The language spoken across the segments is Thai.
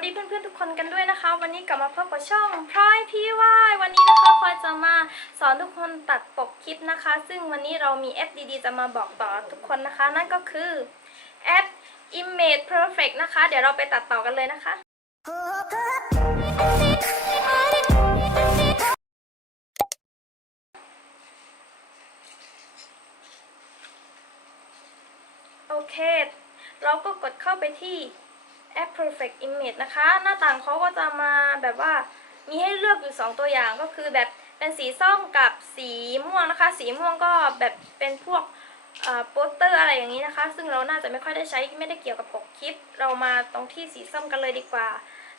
วัสดีเพื่อนๆทุกคนกันด้วยนะคะ วันนี้กลับมาพบกับช่องพลอยพี่วายวันนี้นะคะพลอยจะมาสอนทุกคนตัดปกคลิปนะคะ ซึ่งวันนี้เรามีแอปดีๆ จะมาบอกต่อทุกคนนะคะ นั่นก็คือแอป Image Perfect นะคะ เดี๋ยวเราไปตัดต่อกันเลยนะคะโอเค เราก็กดเข้าไปที่ แอป Perfect Image นะคะ หน้าต่างเขาก็จะมาแบบว่ามีให้เลือกอยู่ 2 ตัวอย่างก็คือแบบเป็นสีส้มกับสีม่วงนะคะ สีม่วงก็แบบเป็นพวกโปสเตอร์อะไรอย่างนี้นะคะ ซึ่งเราน่าจะไม่ค่อยได้ใช้ไม่ได้เกี่ยวกับปกคลิป เรามาตรงที่สีส้มกันเลยดีกว่า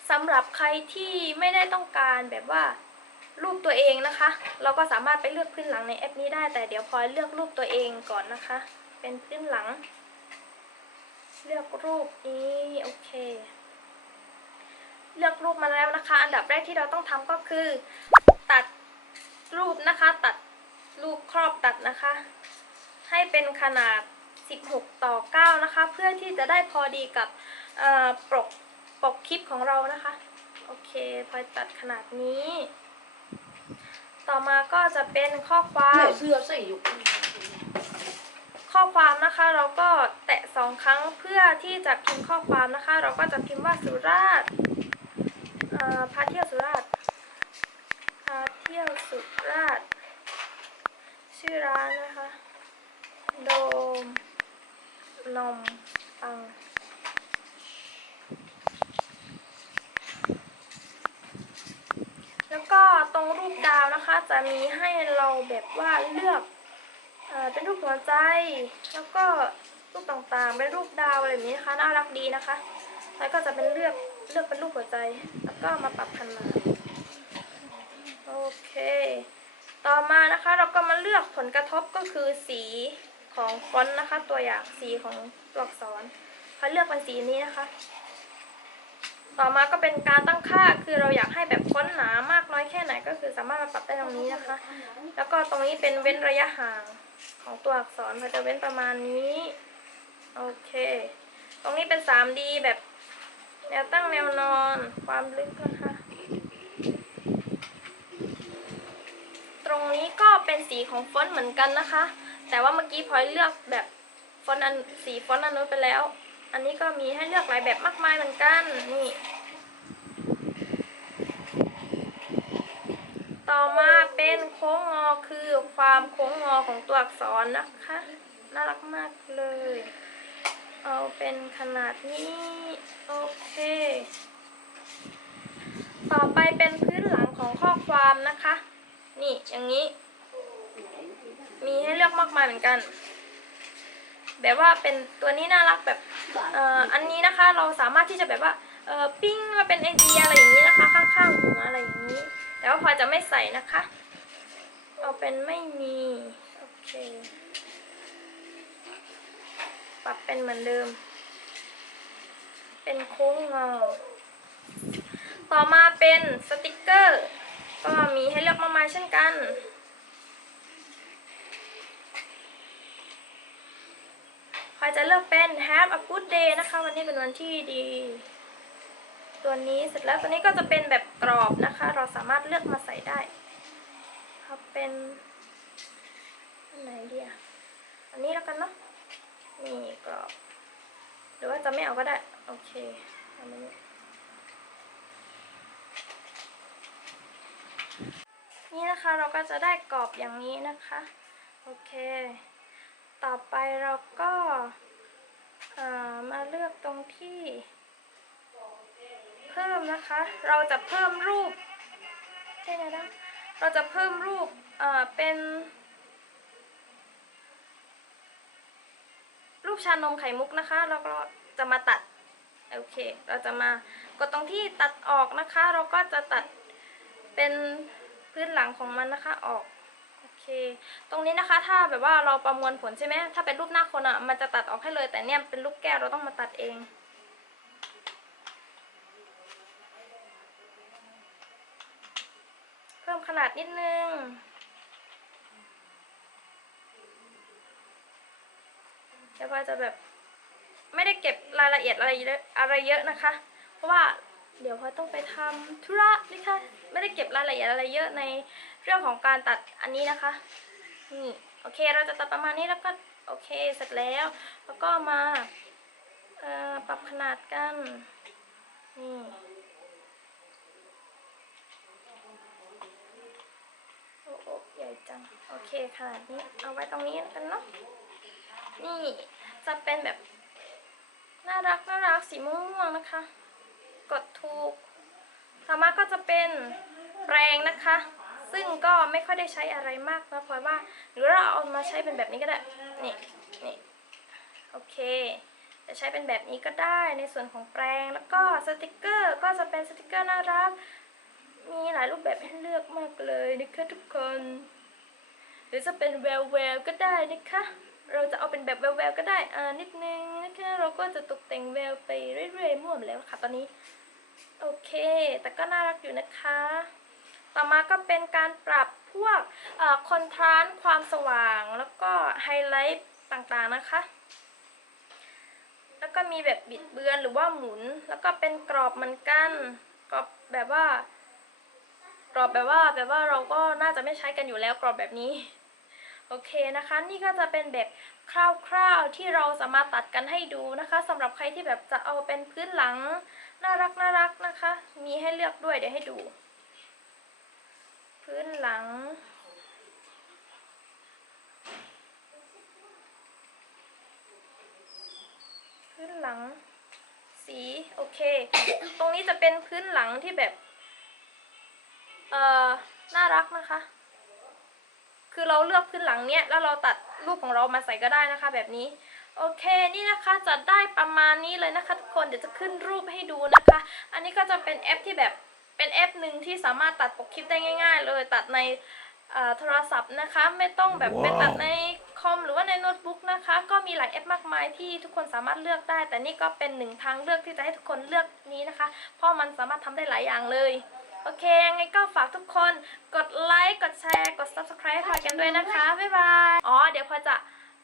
สำหรับใครที่ไม่ได้ต้องการแบบว่ารูปตัวเองนะคะ เราก็สามารถไปเลือกพื้นหลังในแอปนี้ได้แต่เดี๋ยวพลอยเลือกรูปตัวเองก่อนนะคะ เป็นพื้นหลัง เลือกรูปนี้โอเค เลือกรูปมาแล้วนะคะ อันดับแรกที่เราต้องทำก็คือ ตัดรูปนะคะ ตัดรูปครอบตัดนะคะ ให้เป็นขนาด 16 ต่อ 9 นะคะ เพื่อที่จะได้พอดีกับปกปกคลิปของเรานะคะ โอเคพอตัดขนาดนี้ ต่อมาก็จะเป็นข้อความเสื้อใส่อยู่ ข้อความนะคะ เราก็แตะสองครั้งเพื่อที่จะพิมพ์ข้อความนะคะ เราก็จะพิมพ์ว่าสุราษฎร์พาเที่ยวสุราษฎร์พาเที่ยวสุราษฎร์ชื่อร้านนะคะ โดมนมปังแล้วก็ตรงรูปดาวนะคะจะมีให้เราแบบว่าเลือก เป็นรูปหัวใจ แล้วก็รูปต่างๆ เป็นรูปดาวอะไรแบบนี้นะคะ น่ารักดีนะคะ แล้วก็จะเป็นเลือกเลือกเป็นรูปหัวใจ แล้วก็มาปรับขนาดโอเค ต่อมานะคะเราก็มาเลือกผลกระทบก็คือสีของฟอนต์นะคะ ตัวอย่างสีของตัวอักษรเขาเลือกเป็นสีนี้นะคะ ต่อมาก็เป็นการตั้งค่าคือเราอยากให้แบบฟอนต์หนามากน้อยแค่ไหนก็คือสามารถมาปรับได้ตรงนี้นะคะ แล้วก็ตรงนี้เป็นเว้นระยะห่าง ของตัวอักษรมันจะเว้นประมาณนี้ โอเค ตรงนี้เป็น 3D แบบแนวตั้งแนวนอนความลึกนะคะ ตรงนี้ก็เป็นสีของฟอนต์เหมือนกันนะคะ แต่ว่าเมื่อกี้พลอยเลือกแบบฟอนต์อันสีฟอนต์อันนู้นไปแล้ว อันนี้ก็มีให้เลือกหลายแบบมากมายเหมือนกัน นี่ ต่อมาเป็นโค้งงอคือความโค้งงอของตัวอักษรนะคะ น่ารักมากเลย เอาเป็นขนาดนี้ โอเค ต่อไปเป็นพื้นหลังของข้อความนะคะ นี่อย่างนี้ มีให้เลือกมากมายเหมือนกัน แบบว่าเป็นตัวนี้น่ารักแบบเอ่ออันนี้นะคะเราสามารถที่จะแบบว่าเออปิ้งมาเป็นไอเดียอะไรอย่างนี้นะคะ ข้างๆหัว แต่ว่าพอจะไม่ใส่นะคะ เอาเป็นไม่มี โอเค ปรับเป็นเหมือนเดิม เป็นโค้งงอ ต่อมาเป็นสติกเกอร์ ก็มีให้เลือกมากมายเช่นกันพอจะเลือกเป็น Have a good day นะคะ วันนี้เป็นวันที่ดี ตัวนี้เสร็จแล้วตัวนี้ก็จะเป็นแบบกรอบนะคะ เราสามารถเลือกมาใส่ได้เอาเป็นอันไหนดีอะอันนี้แล้วกันเนาะนี่กรอบ หรือว่าจะไม่เอาก็ได้ โอเคอันนี้นี่นะคะเราก็จะได้กรอบอย่างนี้นะคะ โอเค ต่อไปเราก็มาเลือกตรงที่ พิ่มนะคะ เราจะเพิ่มรูปใช่ไหมนะเราจะเพิ่มรูปเอ่อเป็น รูปชานมไข่มุกนะคะ เราก็จะมาตัดโอเค เราจะมากดตรงที่ตัดออกนะคะ เราก็จะตัดเป็นพื้นหลังของมันนะคะออกโอเค ตรงนี้นะคะถ้าแบบว่าเราประมวลผลใช่ไหมถ้าเป็นรูปหน้าคนอะมันจะตัดออกให้เลยแต่เนี่ยเป็นรูปแก้วเราต้องมาตัดเอง มขนาดนิดนึง เดี๋ยวพลอยจะแบบไม่ได้เก็บรายละเอียดอะไรอะไรเยอะนะคะ เพราะว่าเดี๋ยวพอยต้องไปทำธุระนี่ค่ะไม่ได้เก็บรายละเอียดอะไรเยอะในเรื่องของการตัดอันนี้นะคะนี่โอเคเราจะตัดประมาณนี้แล้วก็โอเคเสร็จแล้ว แล้วก็มาปรับขนาดกันนี่ โอ้โอ้ใหญ่จัง โอเคขนาดนี้เอาไว้ตรงนี้กันเนาะนี่จะเป็นแบบ น่ารักน่ารักสีม่วงนะคะ กดถูกต่อมาก็จะเป็นแปรงนะคะ ซึ่งก็ไม่ค่อยได้ใช้อะไรมากนะเพลอยว่า หรือเราเอามาใช้เป็นแบบนี้ก็ได้ นี่นี่โอเค จะใช้เป็นแบบนี้ก็ได้ในส่วนของแปรงแล้วก็สติกเกอร์ก็จะเป็นสติกเกอร์น่ารัก มีหลายรูปแบบให้เลือกมากเลยนะคะทุกคน หรือจะเป็นแววแววๆก็ได้นะคะ เราจะเอาเป็นแบบแววแววๆก็ได้อ่านิดนึงนะคะ เราก็จะตกแต่งแววไปเรื่อยๆมั่วหมแล้วค่ะตอนนี้ โอเค แต่ก็น่ารักอยู่นะคะ ต่อมาก็เป็นการปรับพวกคอนทราสต์ความสว่าง แล้วก็ไฮไลท์ต่างๆนะคะแล้วก็มีแบบบิดเบือนหรือว่าหมุน แล้วก็เป็นกรอบเหมือนกันกรอบแบบว่า กรอบแบบว่าแบบว่าเราก็น่าจะไม่ใช้กันอยู่แล้วกรอบแบบนี้ โอเคนะคะ นี่ก็จะเป็นแบบคร่าวๆที่เราสามารถตัดกันให้ดูนะคะสำหรับใครที่แบบจะเอาเป็นพื้นหลังน่ารักน่ารักนะคะ มีให้เลือกด้วยเดี๋ยวให้ดู พื้นหลังพื้นหลัง สีโอเค ตรงนี้จะเป็นพื้นหลังที่แบบ เอ่อ น่ารักนะคะ คือเราเลือกพื้นหลังเนี้ยแล้วเราตัดรูปของเรามาใส่ก็ได้นะคะ แบบนี้โอเคนี่นะคะจะได้ประมาณนี้เลยนะคะทุกคนเดี๋ยวจะขึ้นรูปให้ดูนะคะ อันนี้ก็จะเป็นแอปที่แบบเป็นแอปหนึ่งที่สามารถตัดปกคลิปได้ง่าย ๆ เลยตัดในเอ่อโทรศัพท์นะคะ ไม่ต้องแบบไปตัดในคอมหรือว่าในโน้ตบุ๊กนะคะ ก็มีหลายแอปมากมายที่ทุกคนสามารถเลือกได้ แต่นี่ก็เป็นหนึ่งทางเลือกที่จะให้ทุกคนเลือกนี้นะคะ เพราะมันสามารถทำได้หลายอย่างเลยโอเค ยังไงก็ฝากทุกคนกดไลค์กดแชร์กด subscribe ให้พลอยกันด้วยนะคะ บ๊ายบาย อ๋อ เดี๋ยวพลอยจะ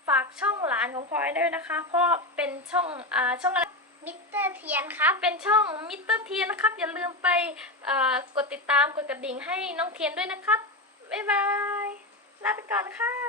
ฝากช่องหลานของพลอยด้วยนะคะ เพราะเป็นช่องอ่าช่องอะไรมิสเตอร์เทียนครับ เป็นช่องมิเตอร์เทียนนะครับ อย่าลืมไปเอ่อกดติดตามกดกระดิ่งให้น้องเทียนด้วยนะครับ บ๊ายบาย ลาไปก่อนค่ะ